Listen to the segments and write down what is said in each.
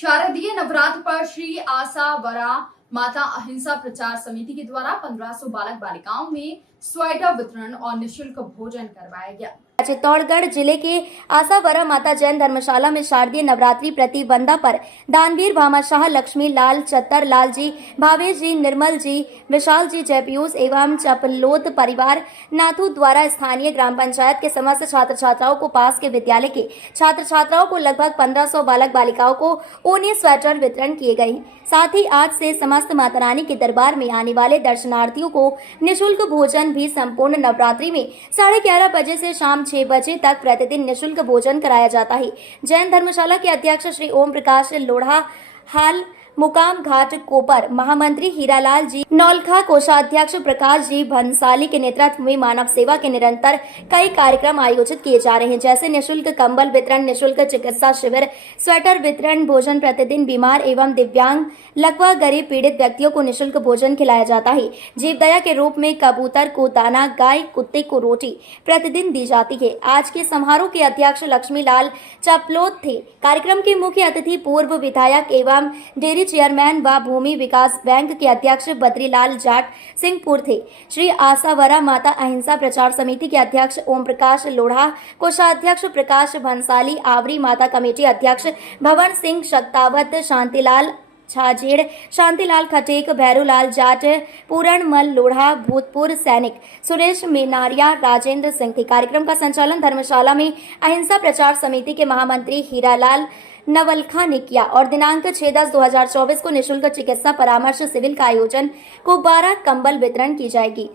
शारदीय नवरात्र पर श्री आशा वरा माता अहिंसा प्रचार समिति के द्वारा 1500 बालक बालिकाओं में स्वेटर वितरण और निःशुल्क भोजन करवाया गया। चित्तौड़गढ़ जिले के आशावरा माता जैन धर्मशाला में शारदीय नवरात्रि प्रतिबंधा पर दानवीर भामाशाह, लक्ष्मी लाल, चतर लाल जी, भावेश जी, निर्मल जी, विशाल जी, जयपीयूष एवं चपलोत परिवार नाथू द्वारा स्थानीय ग्राम पंचायत के समस्त छात्र छात्राओं को पास के विद्यालय के छात्र छात्राओं को लगभग 1500 बालक बालिकाओं को ऊनी स्वेटर वितरण किए गए। साथ ही आज से समस्त माता रानी के दरबार में आने वाले दर्शनार्थियों को निःशुल्क भोजन भी संपूर्ण नवरात्रि में 11:30 बजे से शाम 6 बजे तक प्रतिदिन निःशुल्क भोजन कराया जाता है। जैन धर्मशाला के अध्यक्ष श्री ओम प्रकाश लोढ़ा, हाल मुकाम घाट कोपर, महामंत्री हीरालाल जी नौलखा, कोषाध्यक्ष प्रकाश जी भंसाली के नेतृत्व में मानव सेवा के निरंतर कई कार्यक्रम आयोजित किए जा रहे हैं, जैसे निःशुल्क कंबल वितरण, निःशुल्क चिकित्सा शिविर, स्वेटर वितरण, भोजन प्रतिदिन बीमार एवं दिव्यांग, लकवा, गरीब पीड़ित व्यक्तियों को निःशुल्क भोजन खिलाया जाता है। जीवदया के रूप में कबूतर को दाना, गाय कुत्ते को रोटी प्रतिदिन दी जाती है। आज के समारोह के अध्यक्ष लक्ष्मी लाल चपलोत थे। कार्यक्रम के मुख्य अतिथि पूर्व विधायक एवं डेयरी चेयरमैन व भूमि विकास बैंक के अध्यक्ष बद्रीलाल जाट सिंहपुर थे। श्री आशावरा माता अहिंसा प्रचार समिति के अध्यक्ष ओम प्रकाश लोढ़ा, कोषाध्यक्ष प्रकाश भंसाली, आवरी माता कमेटी अध्यक्ष भवन सिंह शक्तावत, शांतिलाल छाजेड़, शांतिलाल खटेक, भैरूलाल जाट, पूरणमल लोढ़ा, भूतपूर्व सैनिक सुरेश मेनारिया, राजेंद्र सिंह थे। कार्यक्रम का संचालन धर्मशाला में अहिंसा प्रचार समिति के महामंत्री हीरालाल नवलखा ने किया और दिनांक 6/10/2024 को निःशुल्क चिकित्सा परामर्श शिविर का आयोजन, गुब्बारा, कंबल वितरण की जाएगी।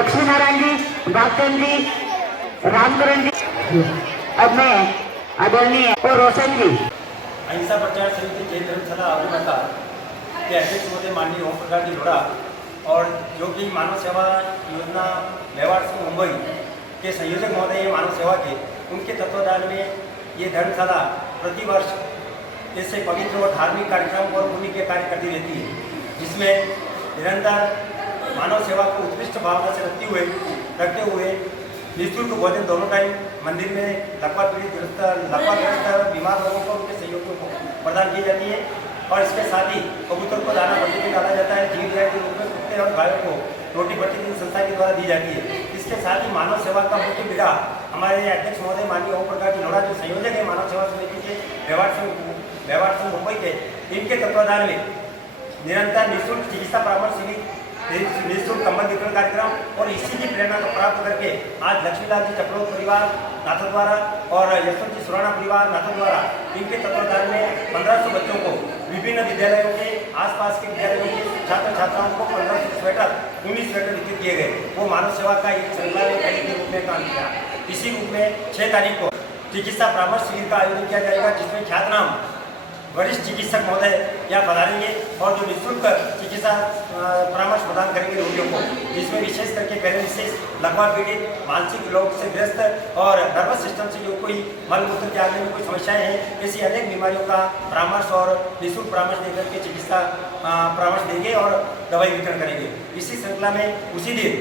लक्ष्मीनारायण जी, बागचंद जी, रामकरण जी, अब मैं आदरणीय और रोशन जी। अहिंसा प्रचार समिति जैन धर्मशाला आवरीमाता के अध्यक्ष महोदय माननीय ओम प्रकाश जी लोढ़ा और जो कि मानव सेवा योजना मेवाड़ से मुंबई के संयोजक महोदय मानव सेवा के, उनके तत्वाधान में ये धर्मशाला प्रतिवर्ष ऐसे पवित्र और धार्मिक कार्यक्रम और पुण्य के कार्य करती रहती है, जिसमें निरंतर मानव सेवा को उत्कृष्ट भावना से रखते हुए निःशुल्क भोजन दोनों टाइम मंदिर में लकवा पीड़ित बीमार लोगों को उनके सहयोगियों को प्रदान की जाती है। और इसके साथ ही कबूतर को दाना प्रतिदिन डाला जाता है। जीवदया के रूप में कुत्ते और गायों को रोटी प्रतिदिन संस्था के द्वारा दी जाती है। इसके साथ ही मानव सेवा का मुख्य बीड़ा हमारे अध्यक्ष महोदय माननीय ओम प्रकाश जी लोढ़ा, जो संयोजक है मानव सेवा समिति के मेवाड़ से मुंबई के, इनके तत्वाधान में निरंतर निःशुल्क चिकित्सा परामर्श शिविर, निःशुल्क कंबल वितरण कार्यक्रम और इसी की प्रेरणा को प्राप्त करके आज लक्ष्मीलाल जी चपलोत परिवार नाथो द्वारा और यशवंत जी सुराना परिवार नाथो द्वारा इनके तत्वाधान में 1500 बच्चों को विभिन्न विद्यालयों के आसपास के विद्यालयों के छात्र छात्राओं को 1500 स्वेटर, 19 स्वेटर वितरित किए गए। वो मानव सेवा का एक श्रृंखला के रूप में काम किया। इसी रूप में 6 तारीख को चिकित्सा परामर्श शिविर का आयोजन किया जाएगा, जिसमें ख्यातनाम वरिष्ठ चिकित्सक महोदय यहाँ पधारेंगे और जो निःशुल्क चिकित्सा परामर्श प्रदान करेंगे रोगियों को, जिसमें विशेष करके पैरालिसिस, लकवा पीड़ित, मानसिक रोग से ग्रस्त और नर्वस सिस्टम से जो कोई मलमूत्र त्यागने में कोई समस्याएं हैं, ऐसी अनेक बीमारियों का परामर्श और निःशुल्क परामर्श देकर के चिकित्सा परामर्श देंगे और दवाई वितरण करेंगे। इसी श्रृंखला में उसी दिन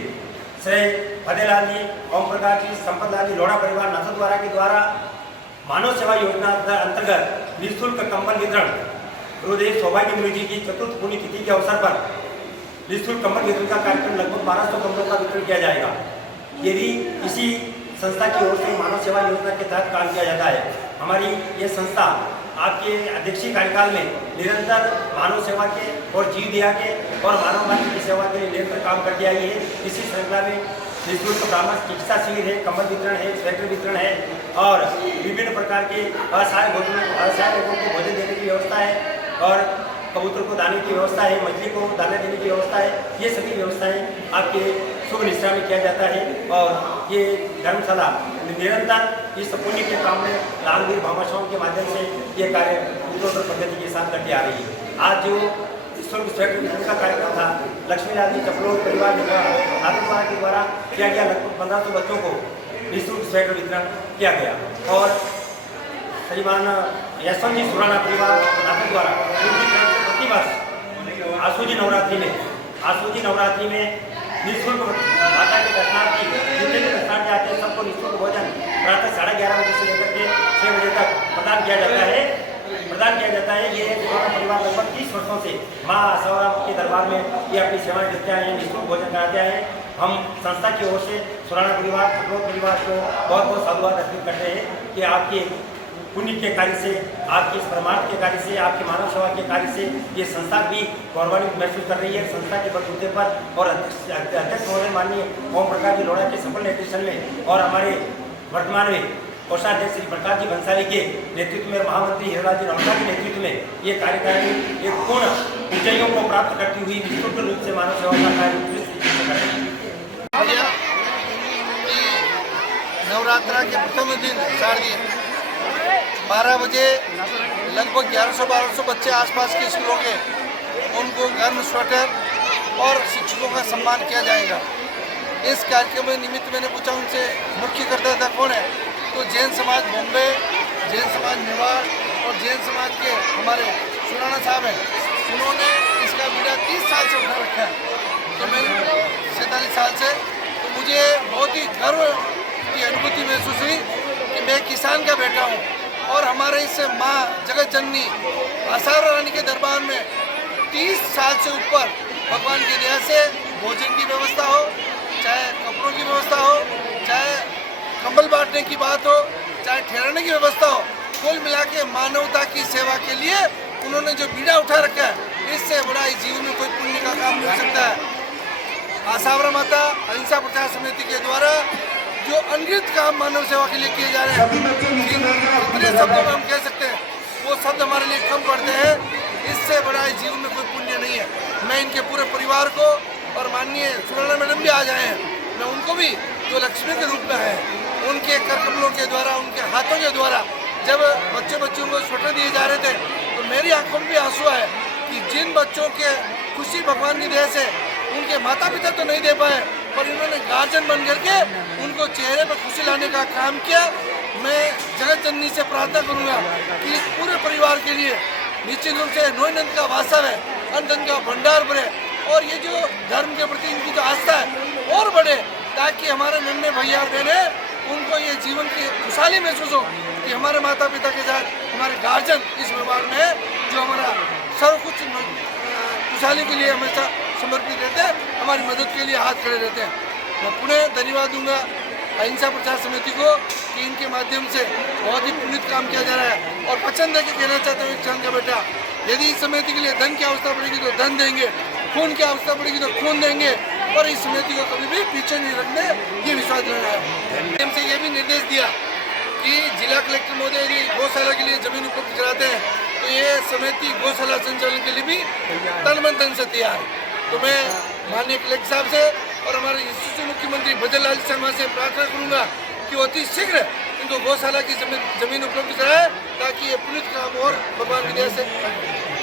श्री फतेहलाल जी, ओम प्रकाश जी, संपतलाल जी लोढ़ा परिवार नाथो द्वारा मानव सेवा योजना अंतर्गत निःशुल्क कंबल वितरण, गुरुदेव सौभाग्य मुनि जी की चतुर्थ पुण्यतिथि के अवसर पर निःशुल्क कंबल वितरण का कार्यक्रम लगभग 1200 कंबलों का वितरण किया जाएगा। ये भी इसी संस्था की ओर से मानव सेवा योजना के तहत काम किया जाता है। हमारी ये संस्था आपके अध्यक्षीय कार्यकाल में निरंतर मानव सेवा के और जीवदया के और मानव मात्र की सेवा के लिए निरंतर काम करती आई है। इसी श्रृंखला में निःशुल्क परामर्श चिकित्सा शिविर है, कंबल वितरण है, स्वेटर वितरण है और विभिन्न प्रकार के असहाय लोगों को भोजन देने की व्यवस्था है और कबूतर को दाने की व्यवस्था है, मछली को दाना देने की व्यवस्था है। ये सभी व्यवस्थाएं आपके शुभ निष्ठा में किया जाता है और ये धर्मशाला निरंतर इस पुण्य के काम में दानवीर भामाशाहों के माध्यम से ये कार्य उत्तरोत्तर पद्धति के साथ करती आ रही है। आज जो निःशुल्क स्वेटर वितरण का कार्यक्रम था, लक्ष्मीलाल जी चपलोत परिवार नाथो के द्वारा किया गया। लगभग 1500 बच्चों को निःशुल्क स्वेटर वितरण किया गया और श्रीमान यशवंत जी सुराना परिवार नाथो द्वारा उनकी तरफ से प्रतिवर्ष आशूजी नवरात्रि में निःशुल्क माता के दर्शनार्थी जितने भी दर्शनार्थी को निःशुल्क भोजन प्रातः 11:30 बजे से लेकर के 6 बजे तक प्रदान किया जाता है। ये पुराना परिवार लगभग 30 वर्षों से माँ आशावरा के दरबार में ये अपनी सेवाएं देते आए हैं, निःशुल्क भोजन कराते आए हैं। हम संस्था की ओर से सुराना परिवार, खटरोत परिवार को बहुत बहुत साधुवाद अर्पित करते हैं कि आपके पुण्य के कार्य से, आपके इस परमार्थ के कार्य से, आपके मानव सेवा के कार्य से ये संस्था भी गौरवान्वित महसूस कर रही है। संस्था के बलबूते पर और अध्यक्ष महोदय माननीय ओम प्रकाश जी लोढ़ा के सफल नेतृत्व में और हमारे वर्तमान में कोषाध्यक्ष श्री प्रकाश जी भंसाली के नेतृत्व में, महामंत्री हीरालाल जी रमणा के नेतृत्व में ये कार्यकारिणी एक पूर्ण ऊंचाइयों को प्राप्त करती हुई निःशुल्क रूप से मानव सेवा का कार्य कर रही है। नवरात्रा के प्रथम दिन शारदीय 12 बजे लगभग 1100-1200 बच्चे आसपास के स्कूलों के उनको गर्म स्वेटर और शिक्षकों का सम्मान किया जाएगा। इस कार्यक्रम में निमित्त मैंने पूछा उनसे मुख्य करदाता कौन है, तो जैन समाज बॉम्बे, जैन समाज मेवाड़ और जैन समाज के हमारे सुराना साहब हैं। उन्होंने इसका बीड़ा 30 साल से उठा रखा है, तो मैं 47 साल से, तो मुझे बहुत ही गर्व की अनुभूति महसूस हुई कि मैं किसान का बेटा हूँ और हमारे इस माँ जगत जननी आशावरा रानी के दरबार में 30 साल से ऊपर भगवान की दया से भोजन की व्यवस्था हो, चाहे कपड़ों की व्यवस्था हो, चाहे कंबल बांटने की बात हो, चाहे ठहराने की व्यवस्था हो, कुल मिला के मानवता की सेवा के लिए उन्होंने जो बीड़ा उठा रखा है, इससे बड़ा इस जीवन में कोई पुण्य का काम नहीं हो सकता है। आशावरा माता अहिंसा प्रचार समिति के द्वारा जो अनगिनत काम मानव सेवा के लिए किए जा रहे हैं, इतने शब्दों में हम कह सकते हैं वो शब्द हमारे लिए कम पड़ते हैं। इससे बड़ा इस जीवन में कोई पुण्य नहीं है। मैं इनके पूरे परिवार को और माननीय सुराना मैडम भी आ जाए हैं, मैं उनको भी जो लक्ष्मी के रूप में है, उनके करकमलों के द्वारा, उनके हाथों के द्वारा जब बच्चों को स्वेटर दिए जा रहे थे तो मेरी आंखों में भी आंसू आए कि जिन बच्चों के खुशी भगवान की दया से उनके माता पिता तो नहीं दे पाए, पर इन्होंने गार्जियन बन करके उनको चेहरे पर खुशी लाने का काम किया। मैं जगत जननी से प्रार्थना करूंगा कि इस पूरे परिवार के लिए निश्चित रूप से नोयनंद का वास्तव है, अनंत का भंडार भरे और ये जो धर्म के प्रति इनकी जो आस्था है और बढ़े, ताकि हमारे नन्हे भैया बहने उनको ये जीवन की खुशहाली महसूस हो कि हमारे माता पिता के साथ हमारे गार्जियन इस व्यवहार में है, जो हमारा सर्व कुछ खुशहाली के लिए हमेशा समर्पित रहते हैं, हमारी मदद के लिए हाथ खड़े रहते हैं। मैं पुनः धन्यवाद दूंगा अहिंसा प्रचार समिति को कि इनके माध्यम से बहुत ही पुण्य काम किया जा रहा है। और पसंद है कि कहना चाहता हूँ एक क्षण का बेटा, यदि इस समिति के लिए धन की आवश्यकता पड़ेगी तो धन देंगे, खून की आवश्यकता पड़ेगी तो खून देंगे, और इस समिति को कभी भी पीछे नहीं रखने ये विश्वास दिलाना है। हमसे ये भी निर्देश दिया कि जिला कलेक्टर महोदय यदि गौशाला के लिए जमीन उपलब्ध कराते हैं तो ये समिति गौशाला संचालन के लिए भी तन मन धन से तैयार है। तो मैं माननीय कलेक्टर साहब से और हमारे यशस्वी मुख्यमंत्री भजन लाल शर्मा से प्रार्थना करूंगा कि वो अति शीघ्र इनको गौशाला की जमीन उपलब्ध कराए ताकि ये पुलिस काम और भगवान की दया से